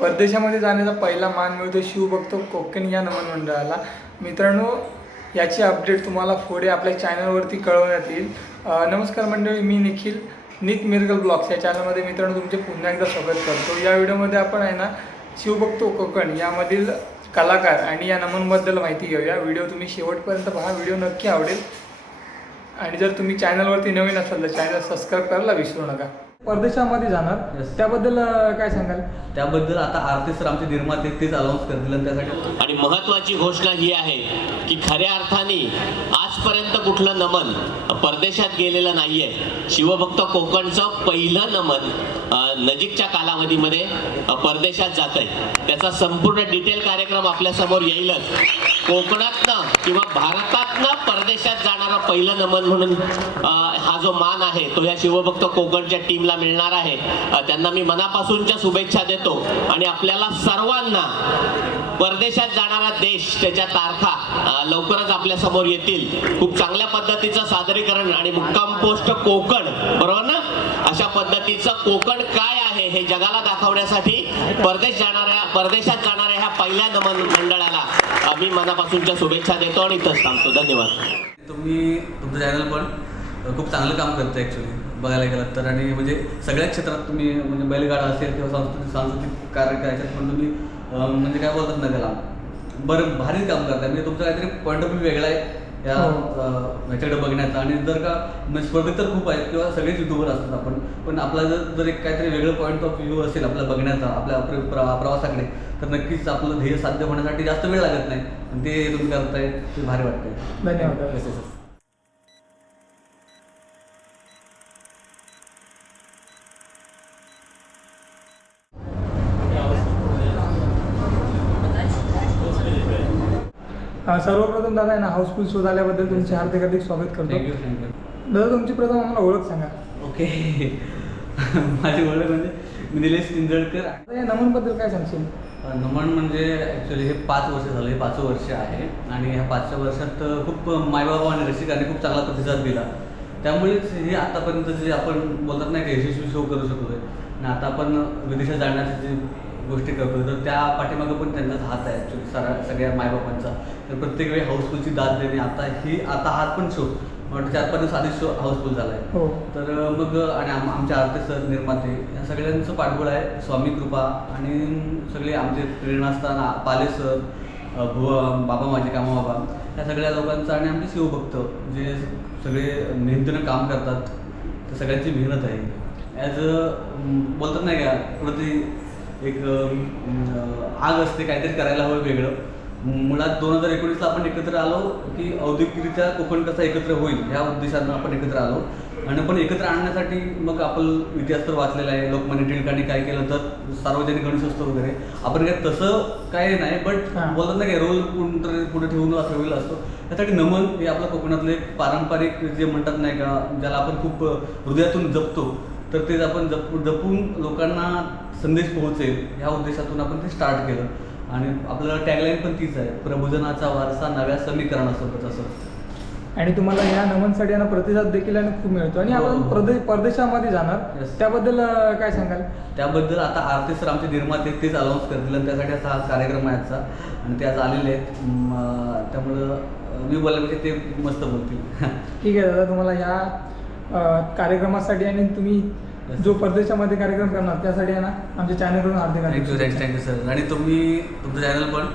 परदेशामध्ये जाण्याचा पहिला मान मिळतो शिवभक्त कोकण या नमन मंडळाला। मित्रांनो, याची अपडेट तुम्हाला पुढे आपल्या चॅनलवरती कळवण्यात येईल। नमस्कार मंडळी, मी निखिल निक मिरकल ब्लॉग्स या चॅनलमध्ये मित्रांनो तुमचे पुन्हा एकदा स्वागत करतो। या व्हिडिओमध्ये आपण आहे ना शिवभक्त कोकण यामधील कलाकार आणि या नमनबद्दल माहिती घेऊया। व्हिडिओ तुम्ही शेवटपर्यंत पहा, व्हिडिओ नक्की आवडेल। आणि जर तुम्ही चॅनलवरती नवीन असाल तर चॅनल सबस्क्राईब करायला विसरू नका। परदेशामध्ये जाणार त्याबद्दल काय सांगाल? त्याबद्दल आता आरती सर आमचे निर्माते तेच अनाउन्स करतील आणि त्यासाठी आणि महत्त्वाची घोषणा ही आहे की खऱ्या अर्थाने आजपर्यंत कुठलं नमन परदेशात गेलेलं नाहीये। शिवभक्त कोकणचं पहिलं नमन नजीकच्या कालावधीमध्ये परदेशात जात आहे। त्याचा संपूर्ण डिटेल कार्यक्रम आपल्या समोर येईलच। कोकणातनं किंवा भारतातनं परदेशात जाणारा पहिलं नमन म्हणून हा जो मान आहे तो या शिवभक्त कोकणच्या टीमला मिळणार आहे। त्यांना मी मनापासूनच्या शुभेच्छा देतो आणि आपल्याला सर्वांना परदेशात जाणारा देश त्याच्या तारखा लवकरच आपल्या समोर येतील। खूप चांगल्या पद्धतीचं सादरीकरण आणि मुक्काम पोस्ट कोकण, बरोबर ना, अशा पद्धतीचं कोकण काय आहे हे जगाला दाखवण्यासाठी परदेशात जाणाऱ्या ह्या पहिल्या नमन मंडळाला मी मनापासूनच्या शुभेच्छा देतो आणि इथंच थांबतो। धन्यवाद। तुम्ही तुमचं चॅनल पण खूप चांगलं काम करतं ॲक्च्युली बघायला गेलात तर। आणि म्हणजे सगळ्याच क्षेत्रात तुम्ही म्हणजे बैलगाडा असेल किंवा सांस्कृतिक कार्य करायच्यात पण तुम्ही म्हणजे काय बोलतात ना त्याला बरं भारी काम करताय। म्हणजे तुमचं काहीतरी पॉईंट ऑफ व्ह्यू वेगळा आहे या ह्याच्याकडे बघण्याचा। आणि जर का म्हणजे स्पर्धेत तर खूप आहेत किंवा सगळेच युट्यूबर असतात आपण, पण आपला जर एक काहीतरी वेगळं पॉईंट ऑफ व्ह्यू असेल आपला बघण्याचा आपल्या प्रवासाकडे, तर नक्कीच आपलं ध्येय साध्य होण्यासाठी जास्त वेळ लागत नाही आणि ते तुम्ही करताय ते भारी वाटतंय। धन्यवाद। सर्वप्रथम दादा आहे ना हाऊसफुल शो झाल्याबद्दल तुमचे हार्दिक स्वागत करतो। थँक्यू। दादा तुमची प्रथम आम्हाला ओळख सांगा। ओके माझी ओळख म्हणजे मी निलेश किंजळकर। या नमनबद्दल काय सांगशील? नमन म्हणजे ॲक्च्युली हे 5 वर्ष झालं, हे 5वं वर्ष आहे आणि ह्या 5व्या वर्षात खूप मायबाबा आणि रसिकांनी खूप चांगला प्रतिसाद दिला। त्यामुळेच हे आतापर्यंत जे आपण बोलतात नाही का यशस्वी शो करू शकतो आणि आता आपण विदेशात जाण्याची जी गोष्टी करतो तर त्या पाठीमागं पण त्यांचाच हात आहे ॲक्च्युली सगळ्या मायबापांचा। तर प्रत्येक वेळी हाऊसफुलची दाद देणे आता हा पण शो म्हणजे 4-5 दिवस आधीच शो हाऊसफुल झाला आहे। तर मग आणि आमचे आरती सर निर्माते या सगळ्यांचं पाठबळ आहे, स्वामी कृपा आणि सगळे आमचे प्रेरणास्थान पाले सर, बाबा माझे कामा बाबा, या सगळ्या लोकांचं आणि आमचे शिवभक्त जे सगळे मेहनतीनं काम करतात तर सगळ्यांची मेहनत आहे। ॲज बोलतात नाही का प्रति एक आग असते काहीतरी करायला हवं वेगळं। मुळात 2019ला आपण एकत्र आलो की औद्योगिकरित्या कोकण कसा एकत्र होईल ह्या उद्देशानं आपण एकत्र आलो आणि पण एकत्र आणण्यासाठी मग आपण इतिहास तर वाचलेला आहे। लोकमान्य टिळकांनी काय केलं तर सार्वजनिक गणेशोत्सव वगैरे आपण काय तसं काय नाही, बट बोलतात ना काय रोल पुढे ठेवलेला असतो। त्यासाठी नमन हे आपलं कोकणातलं एक पारंपरिक जे म्हणतात नाही का ज्याला आपण खूप हृदयातून जपतो, तर तेच आपण जपून लोकांना संदेश पोहोचेल ह्या उद्देशातून आपण ते स्टार्ट केलं। आणि आपल्याला टॅगलाईन पण तीच आहे, प्रबोधनाचा वारसा नव्या समीकरणासोबत असं। आणि तुम्हाला या नमनसाठी ना प्रतिसाद देखील आणि खूप मिळतो आणि आपण परदेशामध्ये जाणार त्याबद्दल काय सांगाल? त्याबद्दल आता आरती सर आमचे निर्माते तेच अनाउन्स करतील आणि त्यासाठी असा हा कार्यक्रम आहे आजचा आणि ते आज आलेले आहेत। त्यामुळं मी बोलल्यापेक्षा ते मस्त बोलतील। ठीक आहे दादा, तुम्हाला या कार्यक्रमासाठी आणि तुम्ही जो परदेशामध्ये कार्यक्रम करणार त्यासाठी आहे ना आमच्या चॅनलकडून हार्दिक थँक्यू सर। आणि तुमचं चॅनल पण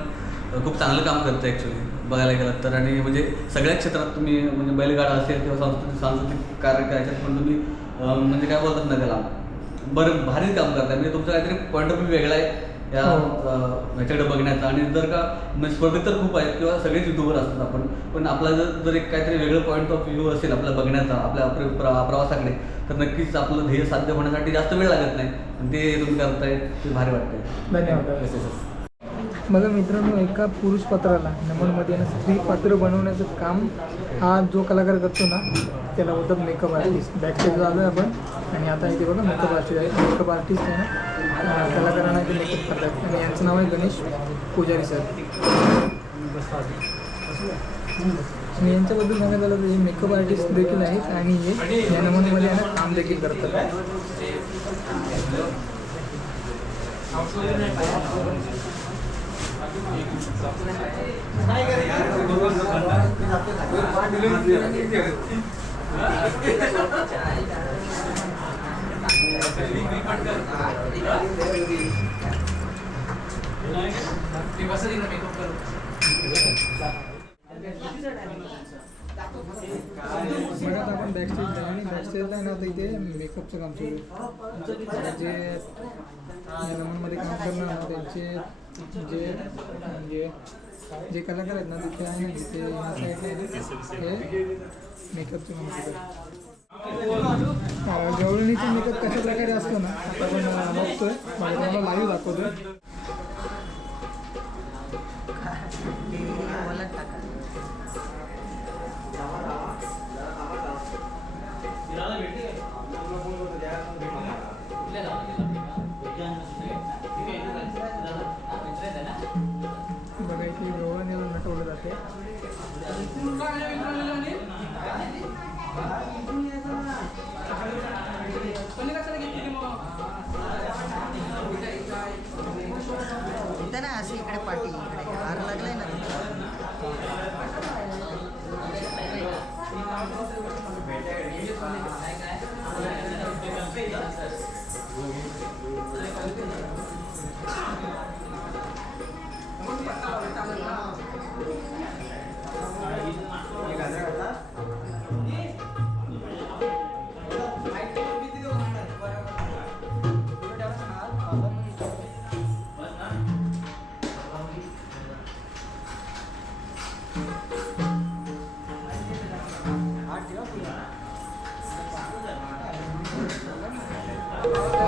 खूप चांगलं काम करतं ॲक्च्युली बघायला गेलात तर। आणि म्हणजे सगळ्याच क्षेत्रात तुम्ही म्हणजे बैलगाडा असेल किंवा सांस्कृतिक कार्य करायच्यात पण तुम्ही म्हणजे काय बोलतात ना त्याला बरं भारी काम करताय। म्हणजे तुमचं काहीतरी पॉईंट ऑफ व्ह्यू वेगळा आहे या ह्याच्याकडे बघण्याचा। आणि जर का म्हणजे स्पर्धेत तर खूप आहेत किंवा सगळेच युट्यूबर असतात आपण, पण आपला जर एक काहीतरी वेगळं पॉईंट ऑफ व्ह्यू असेल आपल्या बघण्याचा आपल्या प्रवासाकडे, तर नक्कीच आपलं ध्येय साध्य होण्यासाठी जास्त वेळ लागत नाही आणि ते तुम्ही करताय ते भारी वाटतंय। धन्यवाद। बघा मित्रांनो, एका पुरुष पात्राला नमनमध्ये ना स्त्री पात्र बनवण्याचं काम हा जो कलाकार करतो ना त्याला होतं मेकअप आर्टिस्ट। बॅकस्टेज आलो आहे आपण आणि आता इथे बघा मेकअप आर्टिस्ट आहे। मेकअप आर्टिस्ट आहे ना कलाकारांना इथे मेकअप करतात आणि यांचं नाव आहे गणेश पुजारी सर। आणि यांच्याबद्दल सांगायचं झालं तर हे मेकअप आर्टिस्ट देखील आहेत आणि हे या नमनमध्ये ना काम देखील करतात। बघा आता आपण बॅकस्टेजला आहे आणि बॅकस्टेजला आहे ना आता इथे मेकअपचं काम सुरू आहे. जे नमनमध्ये काम करणार ना त्यांचे जे जे कलाकार आहेत ना तिथे आहे ना तिथे ह्या साईडला हे मेकअपचं काम सुरू आहे. गवळणीचा मेकअप कशा प्रकारे असतो ना आता आपण बघतोय मला तुम्हाला लाईव्ह दाखवतो. बघा इथे गवळणीला नटवलं जाते. इथं ना अशी इकडे पाठी इकडे हार लागलाय ना.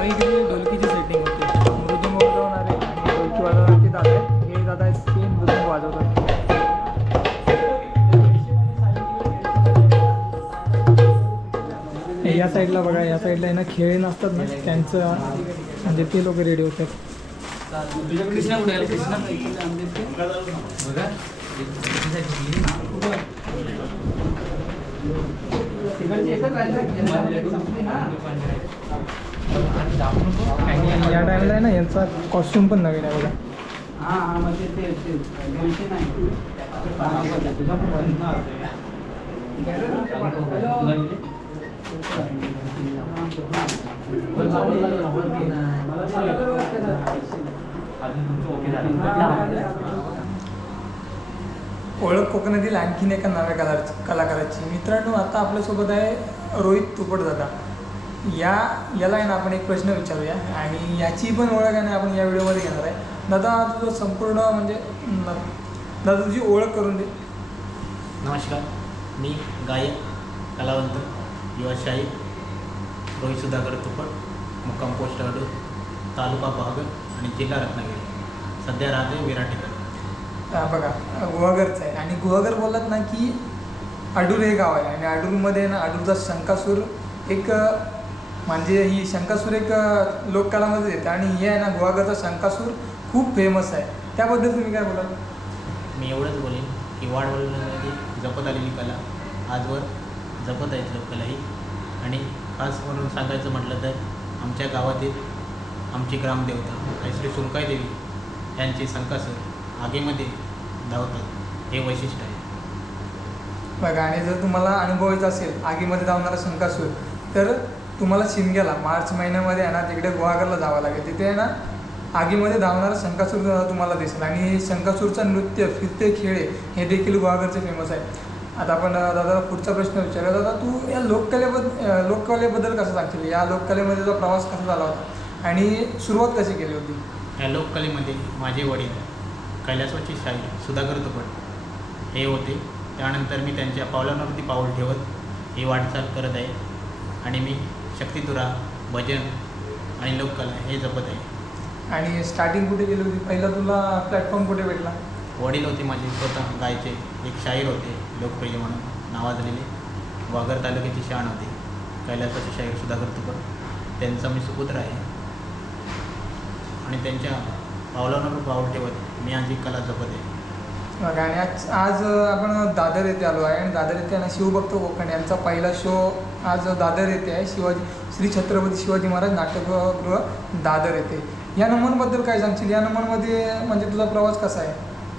इकडे ढोलकीची सेटिंग होते. मृदुंग वाजवणारे आणि ढोलकी वाजवणारे दादा आहेत. हे दादा आहेत ते मृदुंग वाजवतात. या साईडला बघा या साईडला आहे ना खेळ नसतात ना त्यांचं म्हणजे ते लोक रेडी होतात. कृष्णा कुठे आला? कृष्णा बघा आणि या टाईमला आहे ना यांचा कॉस्ट्युम पण नवीन आहे बघा. ओळख कोकणातील आणखीन एका नव्या कलाकाराची. मित्रांनो आता आपल्यासोबत आहे रोहित तुपट दादा. याला आहे ना आपण एक प्रश्न विचारूया आणि याची पण ओळख आहे ना आपण या व्हिडिओमध्ये घेणार आहे. दादा तुझं संपूर्ण म्हणजे दादा तुझी ओळख करून दे. नमस्कार, मी गायक कलावंत युवा शाहीर रोहित सुधाकर तुपट, मुक्काम पोस्ट अडूर, तालुका पाहगड आणि जिल्हा रत्नागिरी. सध्या राहते विराटीकर. बघा गुहागरचं आहे आणि गुहागर बोललात ना की अडूर हे गाव आहे आणि अडूरमध्ये ना अडूरचा शंकासूर एक म्हणजे ही शंकासूर एक लोककलामध्ये येते आणि हे आहे ना गुहागरचा शंकासूर खूप फेमस आहे. त्याबद्दल तुम्ही काय बोलाल? मी एवढंच बोलेन की वाडवडिलांमध्ये जपत आलेली कला आजवर जपत आहेत लोककला ही. आणि खास म्हणून सांगायचं म्हटलं तर आमच्या गावातील आमची ग्रामदेवता श्री सुनकाई देवी यांची शंकासूर आगीमध्ये धावतात हे वैशिष्ट्य आहे. बघा आणि जर तुम्हाला अनुभवायचं असेल आगीमध्ये धावणारा शंकासूर तर तुम्हाला शिमग्याला मार्च महिन्यामध्ये आहे ना तिकडे गुहागरला जावं लागेल. तिथे आहे ना आगीमध्ये धावणारा शंकासूर तुम्हाला दिसेल आणि शंकासूरचं नृत्य फिरते खेळ हे देखील गुहागरचे फेमस आहे. आता आपण दादा पुढचा प्रश्न विचारूया. दादा तू या लोककलेबद्दल कसं सांगशील? या लोककलेमध्ये जो प्रवास कसा झाला होता आणि सुरुवात कशी केली होती? या लोककलेमध्ये माझे वडील कैलासवासी शाहीर सुधाकर तुपट हे होते. त्यानंतर मी त्यांच्या पावलांवरती पाऊल ठेवत ही वाटचाल करत आहे आणि मी शक्तितुरा, भजन आणि लोककला हे जपत आहे. आणि स्टार्टिंग कुठे केली होती? पहिला तुला प्लॅटफॉर्म कुठे भेटला? वडील होते माझे स्वतः गायचे एक शाहीर होते लोकप्रिय म्हणून नावाजलेले. वाघर तालुक्याची शान होते कैलासवासी शाहीर सुधाकर तुपट. त्यांचा मी सुपुत्र आहे आणि त्यांच्या पावलांवर पाऊल ठेवत मी आज ही कला जपत आहे. बघा आणि आज आपण दादर येथे आलो आहे आणि दादर येथे ना शिवभक्त कोकण यांचा पहिला शो आज दादर येथे आहे. श्री छत्रपती शिवाजी महाराज नाट्यगृह दादर येथे. या नमनबद्दल काय सांगशील? या नमनमध्ये म्हणजे तुझा प्रवास कसा आहे,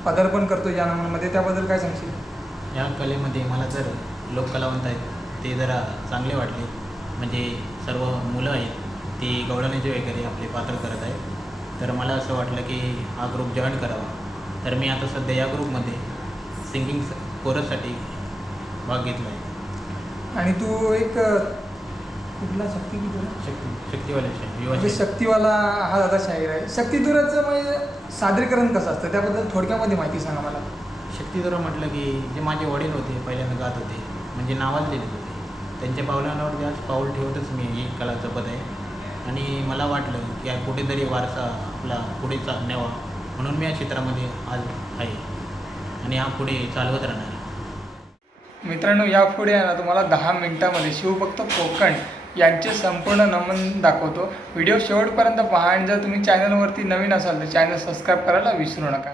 पदार्पण करतो या नमनमध्ये, त्याबद्दल काय सांगशील? या कलेमध्ये मला जर लोककलावंत आहेत ते जरा चांगले वाटले. म्हणजे सर्व मुलं आहेत ती गवळणीचे वगैरे आपले पात्र करत आहेत. तर मला असं वाटलं की हा ग्रुप जॉईन करावा. तर मी आता सध्या या ग्रुपमध्ये सिंगिंग कोरससाठी भाग घेतला आहे. आणि तू एक कुठला शक्ती शक्तिवाले युवा म्हणजे शक्तीवाला हा दादा शाहीर आहे. शक्तिधुराचं म्हणजे सादरीकरण कसं असतं त्याबद्दल थोडक्यामध्ये माहिती सांगा मला. शक्तिधुरा म्हटलं की जे माझे वडील होते पहिल्यांदा गात होते, म्हणजे नावाजलेले होते, त्यांच्या पावलांवर आज पाऊल ठेवतच मी ही कला जपत आहे. आणि मला वाटलं की कुठेतरी वारसा आपला पुढे न्यावा, म्हणून मी या क्षेत्रामध्ये आज आहे आणि हा पुढे चालवत राहणार. मित्रांनो, यापुढे आहे ना तुम्हाला 10 मिनिटामध्ये शिवभक्त कोकण यांचे संपूर्ण नमन दाखवतो. व्हिडिओ शेवटपर्यंत पहा आणि जर तुम्ही चॅनलवरती नवीन असाल तर चॅनल सबस्क्राईब करायला विसरू नका.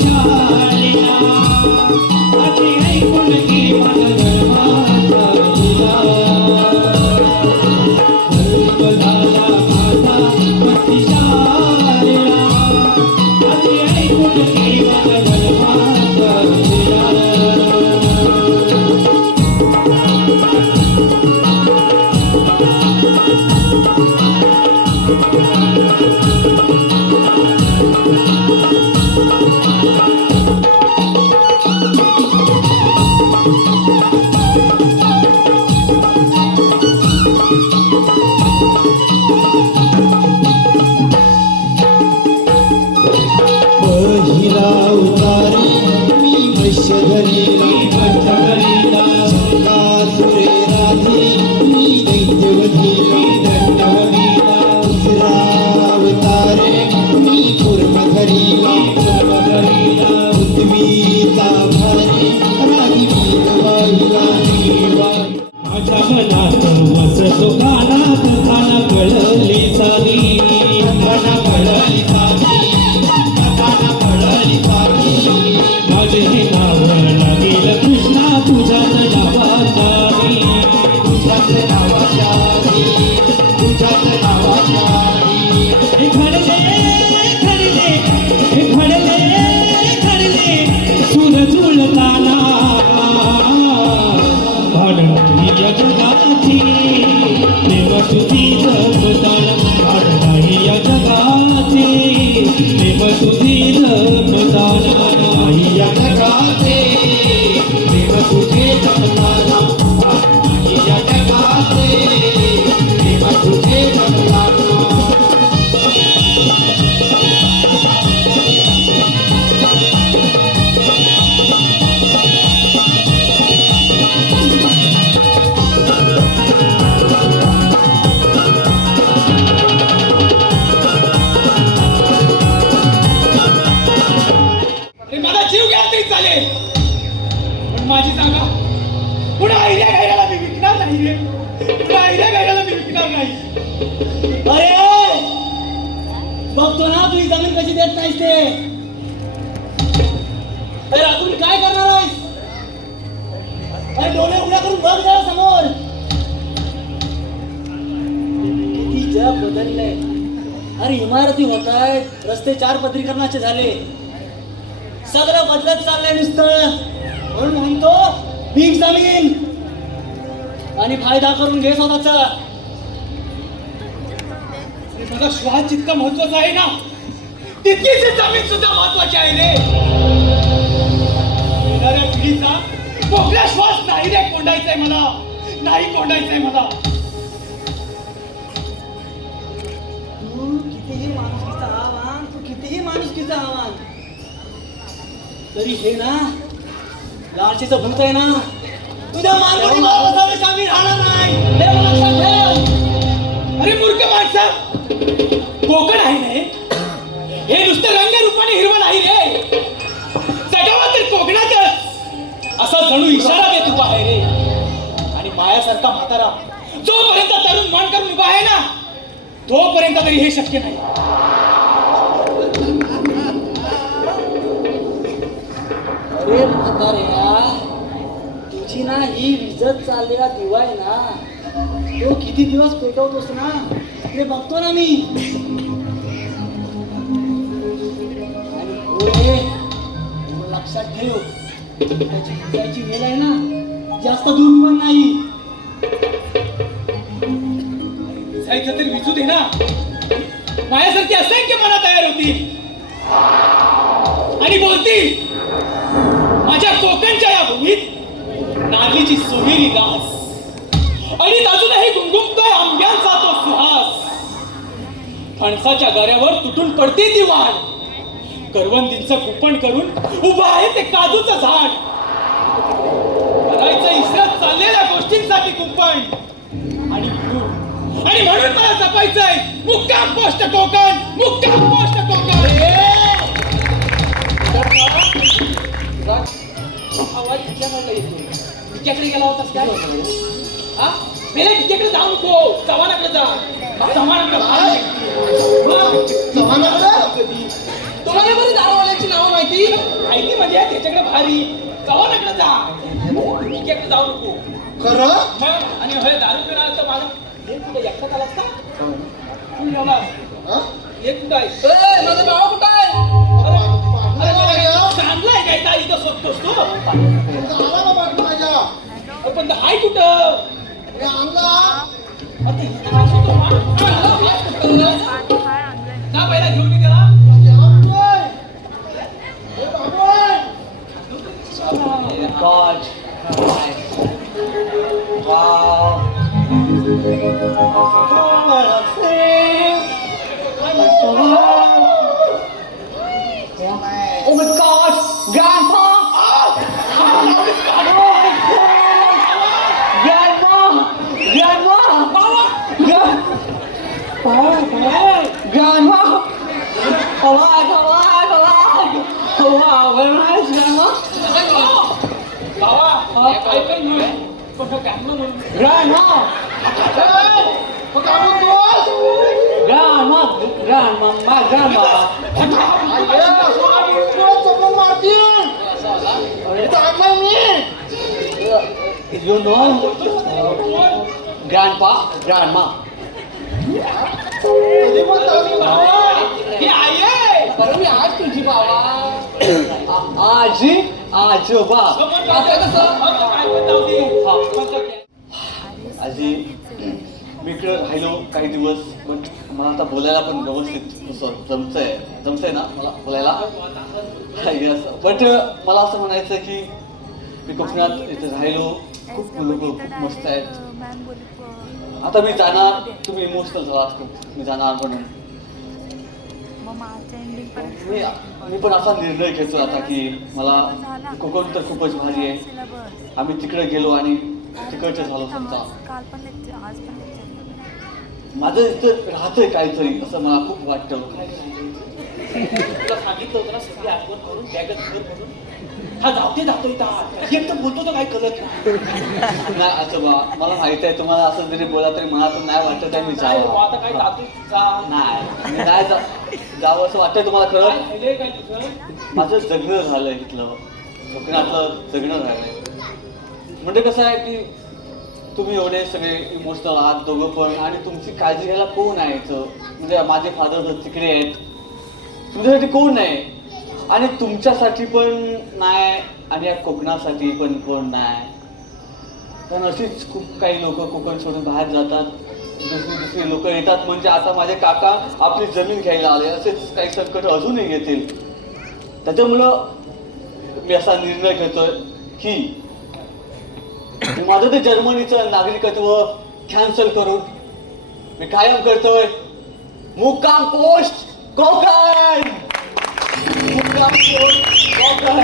Jai पहिला उतारी मी वैश्यधरीला शंकासुरे राधी मी दैत्यवधीला दुसरा अवतारे मी कूर्मधरीला पृथ्वीचा भारी राधी वीरवाहिला माझ्या मनात वसतो कानात काना कळली साधी काना कळली साधी काना कळली साधी माझे हे नाव लागेल कृष्णा तुझ्याच नावाचारी तुझ्याच नावाचारी तुझ्याच नावाचारी हे घडले घडले हे घडले घडले सुर जुळताना भांडणाई या जगाची प्रेम तुझी जपतान भांडणाई या जगाची प्रेम तुझी जपतान नाही या जगाचे प्रेम तुझे जपताना नाही या जगाचे प्रेम तुझे जपताना माझा जीव घ्या तरी चालेल, पण माझी जागा पुन्हा आयऱ्या गायला मी विकणार नाही रे. पुन्हा आयऱ्या गायला मी विकणार नाही. अरे बघतो ना तुझी जमीन कशी देत नाहीस ते. अरे अजून काय करणार आहेस? अरे डोळे उघड्या करून बघ जरा समोर. किती जग बदललंय. अरे इमारती होत आहेत, रस्ते 4 पत्रीकरणाचे झाले, सगळं बदलत चाललंय नुसतं. म्हणून म्हणतो भीक जमीन आणि फायदा करून घे स्वतःचा. माझा श्वास जितका महत्वाचा आहे ना, तितकीच ही जमीन सुद्धा महत्वाची आहे रे. येणाऱ्या पिढीचा मोकळा श्वास नाही रे कोंडायचाय मला, नाही कोंडायचंय मला. तू कितीही माणुसकीचं आव्हान तरी हे ना लालचीचं भूत आहे ना, तुझ्या मानवडी शामिल राहणार नाही. हे लक्षात ठेव. अरे मूर्ख माणसा, कोकण आहे ना हे नुसतं रंगरूपाने हिरवं नाही रे. जगावा तर कोकणातच असा जणू इशारा देत उभा आहे रे. आणि मायासारखा म्हातारा जोपर्यंत तरुण मान करून उभा आहे ना, तोपर्यंत तरी हे शक्य नाही. अरे म्हाताऱ्या, तुझी ना ही विजत चाललेला दिवा आहे ना, तो किती दिवस पेटवतोस ना ते बघतो ना मी. आणि होय, लक्षात ठेव, त्याची विजायची वेळ आहे ना, जास्त दूर पण नाही. जायचं तर विचू दे ना. माझ्यासारखी असंख्य मना तयार होतील आणि बोलतील, माझ्या कोकणच्या या भूमीत नागलीची सोनेरी रास आणि अजूनही गुंगुमतोय आंब्यांचा तो सुहास. फणसाच्या गऱ्यावर तुटून पडते ती वाढ, करवंदींचं कुपण करून उभं आहे ते काजूचं झाड. करायचं इसरत चाललेल्या गोष्टींसाठी कुंपण आणि म्हणून मला जपायचंय मुक्काम पोस्ट कोकण, मुक्काम पोस्ट कोकण. आवाज तिच्याकडे येतो. तिच्याकडे गेला होतास काय? हा मेला तिच्याकडे जाऊ नको, चव्हाणाकडे जा. चव्हाणाकडे तुम्हाला बरी दारूवाल्याची नावं माहिती? माहिती म्हणजे त्याच्याकडे भारी कवानाकडे जा इकडे जाऊ नको खरं मग आणि होय दारू पिणार तर माझं हे कुठे एकटाच आलास का तू येणार हा? एक कुठं आहे माझा भावा कुठं आहे चांगलाय काय का इथं शोधतोस तू आला ना बाटला माझ्या पण हाय कुठं हे आणला आता इथं काय शोधतो हा? जा पहिला घेऊन मी त्याला God. Wow. Oh my God, Grandpa! Grandma! Grandma! Grandma! Come on! Wow, very nice, Grandma! भावा काय पण म्हण पण काय म्हणून Grandma! Grandma! Grandma! My grandma! You know? Grandpa, grandma. हे आहे बरं मी आज तुझी बाबा आजी आजोबा आता कसं काय पण जाऊ दे आजी मी इकडे राहिलो काही दिवस पण मला आता बोलायला पण व्यवस्थित जमतंय ना मला बोलायला बट मला असं म्हणायचं की मी कोकणात इथे राहिलो खूप लोक खूप मस्त आहेत आता मी जाणार तुम्ही इमोशनल झालात खूप मी जाणार म्हणून मी पण असा निर्णय घेतो आता की मला कोकण तर खूपच भारी आहे आम्ही तिकडे गेलो आणि तिकडचं झालो समजा माझं इथं राहतंय काहीतरी असं मला खूप वाटतं तुला सांगितलं होतं ना सगळी आठवण करून बॅगत घर भरून हा जातो इथं एक तर बोलतो तर काय कळत नाही आजोबा मला माहित आहे तुम्हाला असं जरी बोला तरी मला तर नाही वाटत आहे मी नाही जावं आता काय जातो जा नाही मी नाही जावं असं वाटतंय तुम्हाला काय खरं राहिलंय काय तुझं माझं जगणं झालंय इथलं कोकणातलं जगणं झालंय म्हणजे कसं आहे की तुम्ही एवढे सगळे इमोशनल आहात दोघं पण आणि तुमची काळजी घ्यायला कोण आहे इथं म्हणजे माझे फादर तिकडे आहेत तुमच्यासाठी कोण नाही आणि तुमच्यासाठी पण नाही आणि या कोकणासाठी पण कोण नाही कारण अशीच खूप काही लोक कोकण सोडून बाहेर जातात दुसरी लोक येतात म्हणजे आता माझे काका आपली जमीन घ्यायला आले असेच काही संकट अजूनही येतील त्याच्यामुळं मी असा निर्णय घेतोय की माझं ते जर्मनीचं नागरिकत्व कॅन्सल करून मी कायम करतोय मुक्काम पोस्ट कोकण मुक्काम पोस्ट कोकण